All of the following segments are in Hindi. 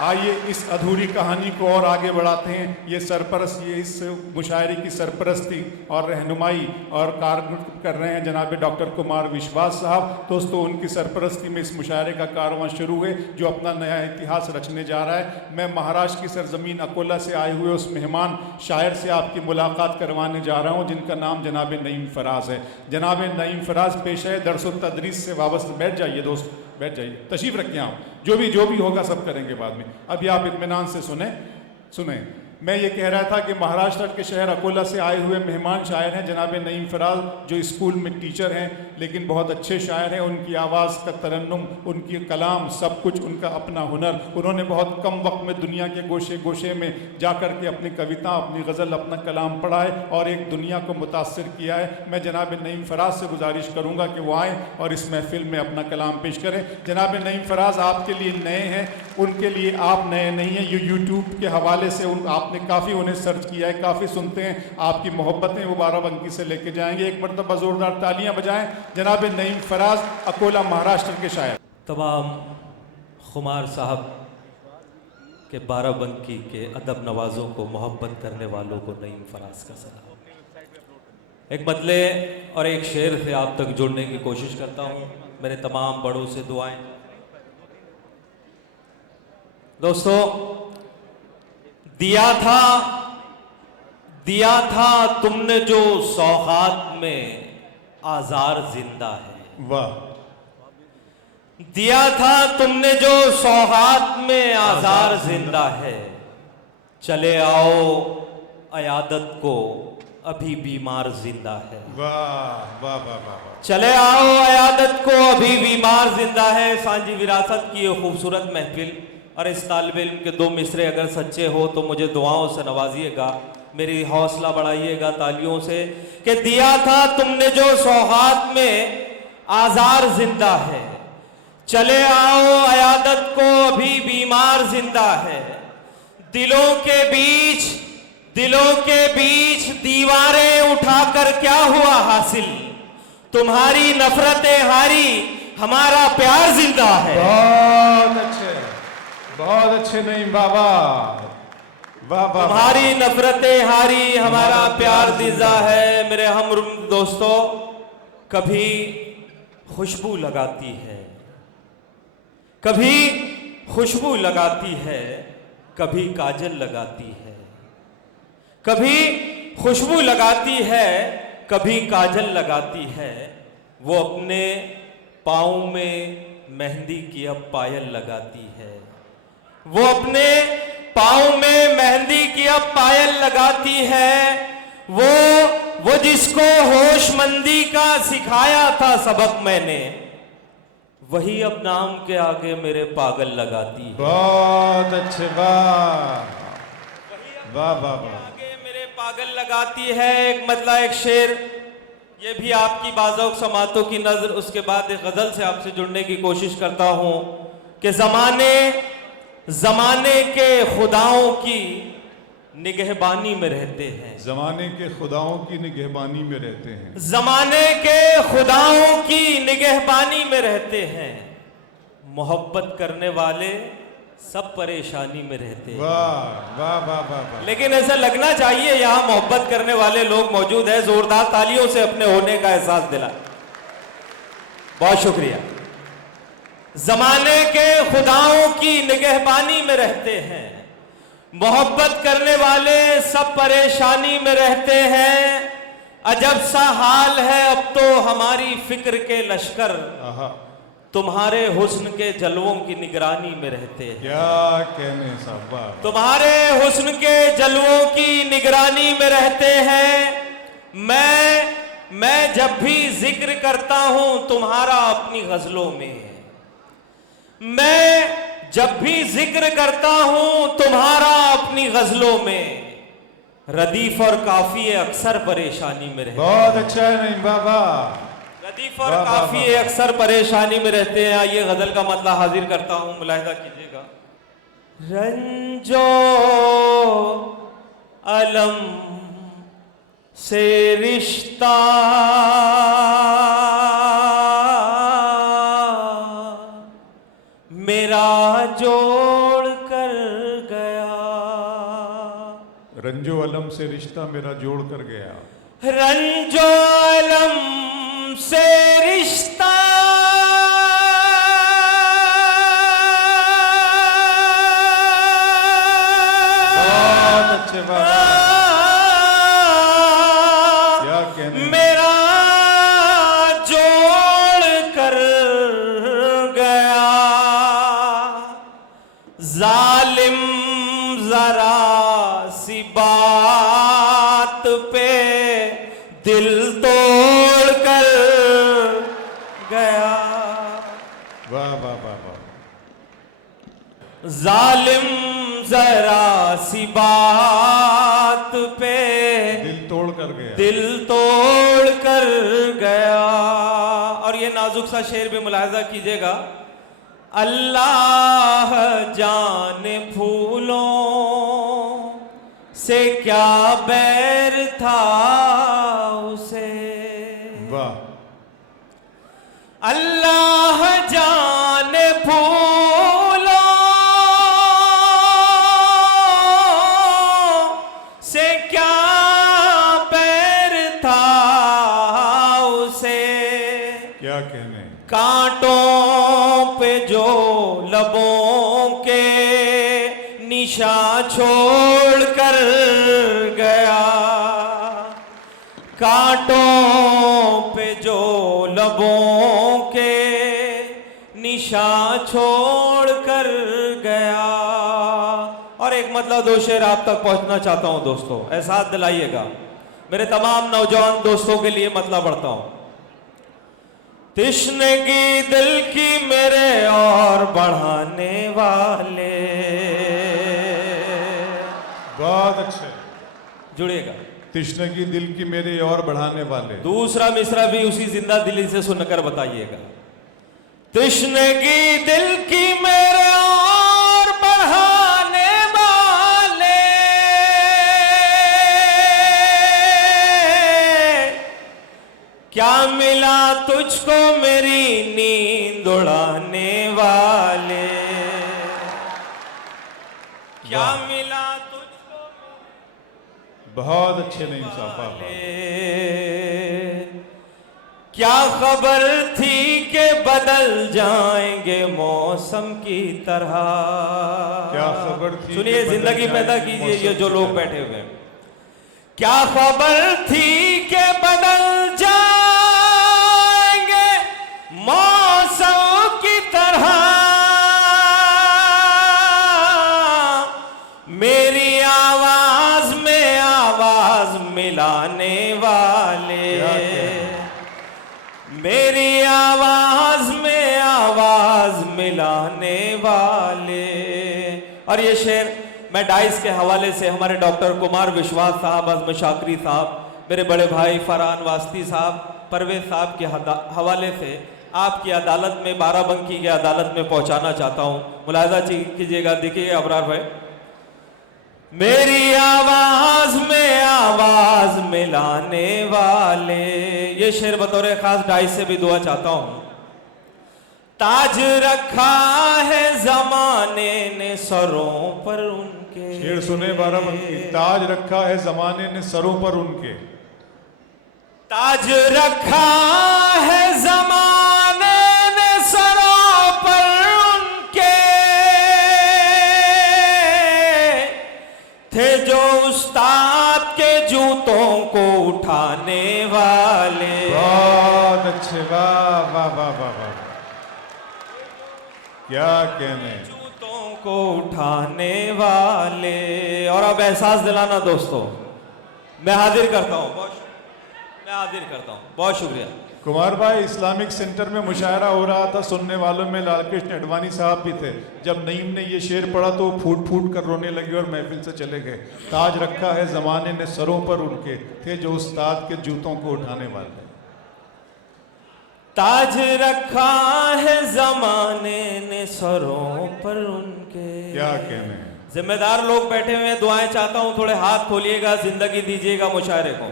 आइए इस अधूरी कहानी को और आगे बढ़ाते हैं। ये इस मुशायरे की सरपरस्ती और रहनुमाई और कारगुजारी कर रहे हैं जनाब डॉक्टर कुमार विश्वास साहब। दोस्तों, उनकी सरपरस्ती में इस मुशायरे का कारवां शुरू हुए जो अपना नया इतिहास रचने जा रहा है। मैं महाराष्ट्र की सरजमीन अकोला से आए हुए उस मेहमान शायर से आपकी मुलाकात करवाने जा रहा हूँ जिनका नाम जनाब नईम फराज है। जनाब नईम फराज पेशे दरस व तदरीस से वाबस्ता। बैठ जाइए दोस्त, बैठ जाइए, तशरीफ़ रखें आप। जो भी होगा सब करेंगे बाद में। अभी आप इत्मीनान से सुने। मैं ये कह रहा था कि महाराष्ट्र के शहर अकोला से आए हुए मेहमान शायर हैं जनाब नईम फराज, जो स्कूल में टीचर हैं लेकिन बहुत अच्छे शायर हैं। उनकी आवाज़ का तरन्नुम, उनकी कलाम, सब कुछ उनका अपना हुनर। उन्होंने बहुत कम वक्त में दुनिया के गोशे गोशे में जा कर के अपनी कविता, अपनी गज़ल, अपना कलाम पढ़ा है और एक दुनिया को मुतासिर किया है। मैं जनाब नईम फराज से गुजारिश करूँगा कि वो आएँ और इस महफिल में अपना कलाम पेश करें। जनाब नईम फराज आपके लिए नए हैं, उनके लिए आप नए नहीं हैं। यूट्यूब के हवाले से आपने काफ़ी उन्हें सर्च किया है, काफ़ी सुनते हैं। आपकी मोहब्बतें वो बाराबंकी से लेके जाएंगे। एक मरतबा ज़ोरदार तालियां बजाएं जनाब नईम फराज, अकोला महाराष्ट्र के शायर। तमाम खुमार साहब के बाराबंकी के अदब नवाज़ों को, मोहब्बत करने वालों को नईम फराज का सलाम। एक बदले और एक शेर से आप तक जुड़ने की कोशिश करता हूँ। मेरे तमाम बड़ों से दुआएं। दोस्तों, दिया था तुमने जो सौगात में आज़ार जिंदा है। वाह। दिया था तुमने जो सौगात में आज़ार जिंदा है। चले आओ अयादत को, अभी बीमार जिंदा है। वाह वाह वाह वाह। चले आओ अयादत को, अभी बीमार जिंदा है। सांझी विरासत की ये खूबसूरत महफिल और इस तालिब इल्म के दो मिसरे अगर सच्चे हो तो मुझे दुआओं से नवाजिएगा, मेरी हौसला बढ़ाइएगा तालियों से। कि दिया था तुमने जो सौगात में आज़ार जिंदा है। चले आओ अयादत को, अभी बीमार जिंदा है। दिलों के बीच दीवारें उठाकर क्या हुआ हासिल। तुम्हारी नफरतें हारी, हमारा प्यार जिंदा है। बहुत अच्छे नईम बाबा, वाह वाह। तुम्हारी नफरतें हारी, हमारा प्यार जिंदा है। मेरे हम दोस्तों, कभी खुशबू लगाती है, कभी खुशबू लगाती है, कभी काजल लगाती है। कभी खुशबू लगाती है, कभी काजल लगाती है। वो अपने पाँव में मेहंदी की अब पायल लगाती है। वो अपने पाँव में मेहंदी की अब पायल लगाती है। वो जिसको होशमंदी का सिखाया था सबक मैंने, वही अब नाम के आगे मेरे पागल लगाती है। बहुत अच्छे, वाह वाह वाह वाह। आगे मेरे पागल लगाती है। एक मतला, एक शेर, ये भी आपकी बाज़ौक़ समातों की नज़र। उसके बाद एक गज़ल से आपसे जुड़ने की कोशिश करता हूँ कि ज़माने के खुदाओं की निगहबानी में रहते हैं। ज़माने के खुदाओं की निगहबानी में रहते हैं। ज़माने के खुदाओं की निगहबानी में रहते हैं। मोहब्बत करने वाले सब परेशानी में रहते हैं। वाह वाह वाह वाह। लेकिन ऐसा लगना चाहिए यहाँ मोहब्बत करने वाले लोग मौजूद हैं। जोरदार तालियों से अपने होने का एहसास दिला। बहुत शुक्रिया। ज़माने के खुदाओं की निगहबानी में रहते हैं। मोहब्बत करने वाले सब परेशानी में रहते हैं। अजब सा हाल है अब तो हमारी फिक्र के लश्कर, तुम्हारे हुस्न के जलवों की निगरानी में रहते हैं। क्या कहने साहब, तुम्हारे हुस्न के जलवों की निगरानी में रहते हैं। मैं जब भी जिक्र करता हूं तुम्हारा अपनी गजलों में, मैं जब भी जिक्र करता हूं तुम्हारा अपनी गजलों में, रदीफ और काफिए अक्सर परेशानी में रहते हैं। बहुत अच्छा है नईम बाबा। रदीफ और काफिए अक्सर परेशानी में रहते हैं। आइए गजल का मतलब हाजिर करता हूं, मुलाहिजा कीजिएगा। रंजो अलम से रिश्ता मेरा जोड़ कर रंजो अलम से रिश्ता मेरा जोड़ कर गया। रंजो अलम से रिश्ता बहुत अच्छे बात, क्या कहने। मेरा जोड़ कर गया। जालिम जरा सी बात पे दिल तोड़ कर गया। वाह वाह वाह वाह। जालिम जरा सी बात पे दिल तोड़ कर गया। दिल तोड़ कर गया। और ये नाजुक सा शेर भी मुलाहिजा कीजिएगा। अल्लाह जाने फूलों से क्या बैर था उसे। वाह। अल्लाह जाने फूलों से क्या बैर था उसे। क्या कहने। कांटों पे जो लबों के निशान छोड़ कर गया। कांटों पे जो लबों के निशान छोड़ कर गया। और एक मतलब दो शेर आप तक पहुंचना चाहता हूं दोस्तों, एहसास दिलाइएगा। मेरे तमाम नौजवान दोस्तों के लिए मतलब पढ़ता हूं। तिश्नगी दिल की मेरे और बढ़ाने वाले। बहुत अच्छे। जुड़िएगा। तिश्नगी दिल की मेरे और बढ़ाने वाले। दूसरा मिसरा भी उसी जिंदा दिली से सुनकर बताइएगा। तिश्नगी दिल की मेरे और बढ़ाने वाले। क्या मिला तुझको मेरी नींद उड़ाने वाले। क्या मिला तुझको बहुत अच्छे नहीं साफा। क्या खबर थी कि बदल जाएंगे मौसम की तरह। क्या खबर थी। सुनिए, जिंदगी पैदा कीजिए ये जो लोग बैठे हुए हैं। क्या खबर थी कि बदल जाएंगे मौसम की तरह। मेरी आवाज में आवाज मिलाने वाले। मेरी आवाज में आवाज मिलाने वाले। और ये शेर मैं डाइस के हवाले से हमारे डॉक्टर कुमार विश्वास साहब, अज़म शाकरी साहब, मेरे बड़े भाई फरहान वास्ती साहब, परवेज साहब के हवाले से आपकी अदालत में, बाराबंकी की अदालत में पहुंचाना चाहता हूं। मुलाहिजा कीजिएगा, देखिए अबरार भाई। मेरी आवाज में आवाज मिलाने वाले। ये शेर बतौर खास डाइस से भी दुआ चाहता हूं। ताज रखा है जमाने ने सरों पर उनके। शेर सुने बाराबंकी। ताज रखा है जमाने ने सरों पर उनके। ताज रखा है जमाने ने सरों पर उनके। थे जो उस्ताद के जूतों को उठाने वाले। बहुत अच्छे। वाह वाह वाह वाह वाह। क्या कहने। जूतों को उठाने वाले। और अब एहसास दिलाना दोस्तों, मैं हाजिर करता हूं। मैं हाजिर करता हूं। बहुत शुक्रिया। कुमार भाई, इस्लामिक सेंटर में मुशायरा हो रहा था, सुनने वालों में लालकृष्ण अडवाणी साहब भी थे। जब नईम ने ये शेर पढ़ा तो फूट फूट कर रोने लगे और महफिल से चले गए। ताज रखा है जमाने ने सरों पर उनके, थे जो उस्ताद के जूतों को उठाने वाले। ताज रखा है जमाने ने सरों पर उनके। क्या कहने। जिम्मेदार लोग बैठे हुए हैं, दुआएं चाहता हूं, थोड़े हाथ खोलिएगा, जिंदगी दीजिएगा मुशायरे को।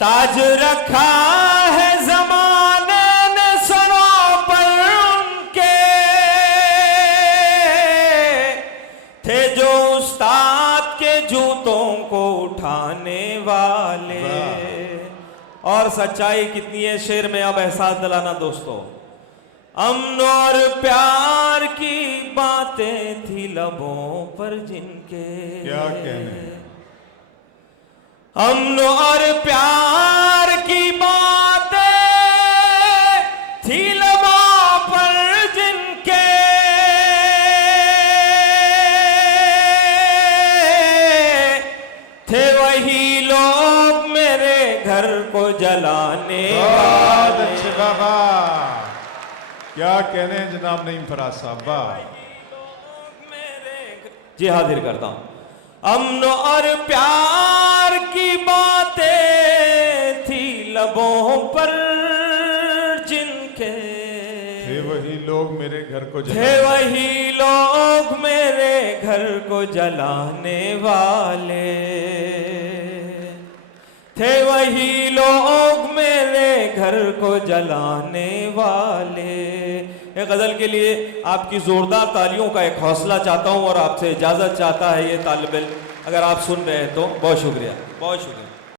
ताज रखा है जमाने ने सरों पर उनके। थे जो उस्ताद के जूतों को उठाने वाले। और सच्चाई कितनी है शेर में, अब एहसास दिलाना दोस्तों। अमन और प्यार की बातें थी लबों पर जिनके, क्या कहने, अमन और प्यार की बातें थी लबों पर जिनके, थे वही लोग मेरे घर को जलाने वाले। अच्छे बाबा, क्या कहने हैं जनाब नईम फराज साहब, वाह। जी हाजिर करता हूं। अमन और प्यार की बातें थी लबों पर जिनके, थे वही लोग मेरे घर को थे वही लोग मेरे घर को जलाने वाले, थे वही लोग मेरे घर को जलाने वाले। ये गजल के लिए आपकी जोरदार तालियों का एक हौसला चाहता हूं और आपसे इजाजत चाहता है ये तालिब इल्म, अगर आप सुन रहे हैं तो बहुत शुक्रिया, बहुत शुक्रिया।